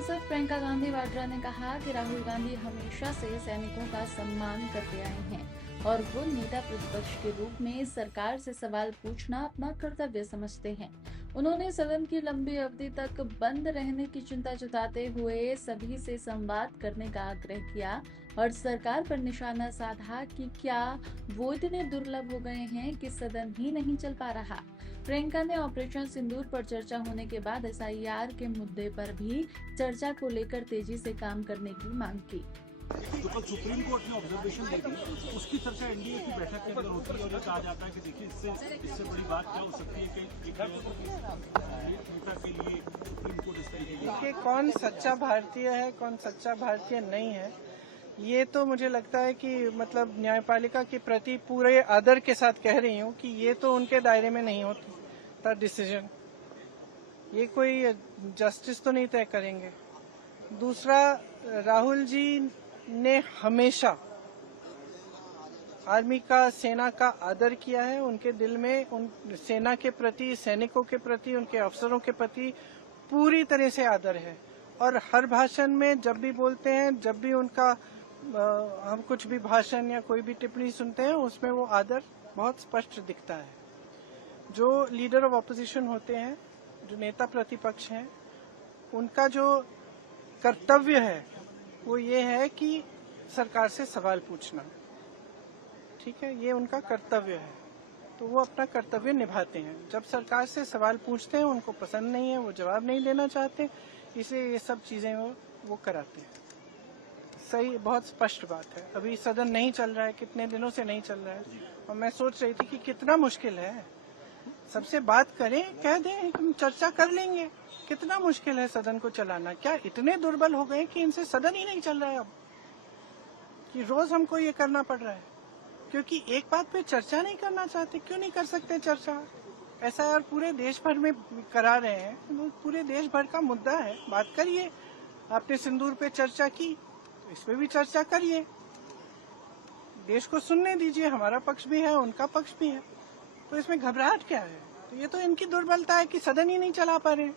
सांसद प्रियंका गांधी वाड्रा ने कहा कि राहुल गांधी हमेशा से सैनिकों का सम्मान करते आए हैं और वो नेता प्रतिपक्ष के रूप में सरकार से सवाल पूछना अपना कर्तव्य समझते हैं। उन्होंने सदन की लंबी अवधि तक बंद रहने की चिंता जताते हुए सभी से संवाद करने का आग्रह किया और सरकार पर निशाना साधा कि क्या वो इतने दुर्लभ हो गए हैं कि सदन ही नहीं चल पा रहा। प्रियंका ने ऑपरेशन सिंदूर पर चर्चा होने के बाद एसआईआर के मुद्दे पर भी चर्चा को लेकर तेजी से काम करने की मांग की। जो कल सुप्रीम कोर्ट ने ऑब्जर्वेशन दी थी उसकी चर्चा एनडीए की बैठक के अंदर होती है और ये कहा जाता है कि देखिए इससे बड़ी बात क्या हो सकती है कि नेता के लिए सुप्रीम कोर्ट इस तरीके की। देखिए, कौन सच्चा भारतीय है कौन सच्चा भारतीय नहीं है, ये तो मुझे लगता है कि मतलब न्यायपालिका के प्रति पूरे आदर के साथ कह रही हूँ कि ये तो उनके दायरे में नहीं होता डिसीजन। ये कोई जस्टिस तो नहीं तय करेंगे। दूसरा, राहुल जी ने हमेशा आर्मी का, सेना का आदर किया है। उनके दिल में उन सेना के प्रति, सैनिकों के प्रति, उनके अफसरों के प्रति पूरी तरह से आदर है और हर भाषण में जब भी बोलते हैं, जब भी उनका हम कुछ भी भाषण या कोई भी टिप्पणी सुनते हैं उसमें वो आदर बहुत स्पष्ट दिखता है। जो लीडर ऑफ ऑपोजिशन होते हैं, जो नेता प्रतिपक्ष हैं, उनका जो कर्तव्य है वो ये है कि सरकार से सवाल पूछना। ठीक है, ये उनका कर्तव्य है, तो वो अपना कर्तव्य निभाते हैं। जब सरकार से सवाल पूछते हैं, उनको पसंद नहीं है, वो जवाब नहीं देना चाहते, इसलिए ये सब चीजें वो कराते हैं। सही, बहुत स्पष्ट बात है। अभी सदन नहीं चल रहा है, कितने दिनों से नहीं चल रहा है, और मैं सोच रही थी कि कितना मुश्किल है। सबसे बात करें, कह दें हम चर्चा कर लेंगे। कितना मुश्किल है सदन को चलाना। क्या इतने दुर्बल हो गए कि इनसे सदन ही नहीं चल रहा है अब, कि रोज हमको ये करना पड़ रहा है क्योंकि एक बात पे चर्चा नहीं करना चाहते। क्यों नहीं कर सकते चर्चा? ऐसा यार पूरे देश भर में करा रहे हैं, पूरे देश भर का मुद्दा है, बात करिए। आपने सिंदूर पे चर्चा की तो इस पे भी चर्चा करिए। देश को सुनने दीजिए, हमारा पक्ष भी है, उनका पक्ष भी है, तो इसमें घबराहट क्या है? तो ये तो इनकी दुर्बलता है कि सदन ही नहीं चला पा रहे हैं।